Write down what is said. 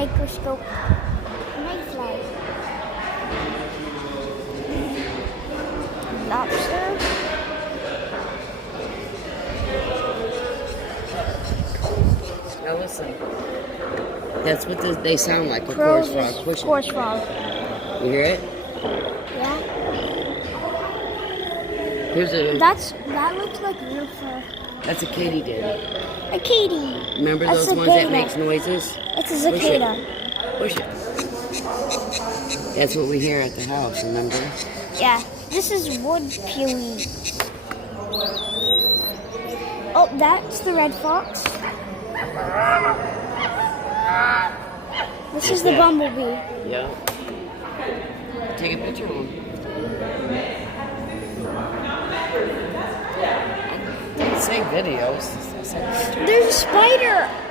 microscope. Mayfly. Lobster. Now listen. That's what they sound like. A Crows chorus is frog. Push it. chorus frog. You hear it? Yeah. Here's a. That looks like real fur. That's a katydid. A katy. Remember A those ones cicada. that makes noises? It's a cicada. Push it. That's what we hear at the house. Remember? Yeah. This is wood pewee. Oh, that's the red fox. This is the bumblebee. Yeah. Take a picture of them. I didn't say videos. I said pictures. There's a spider.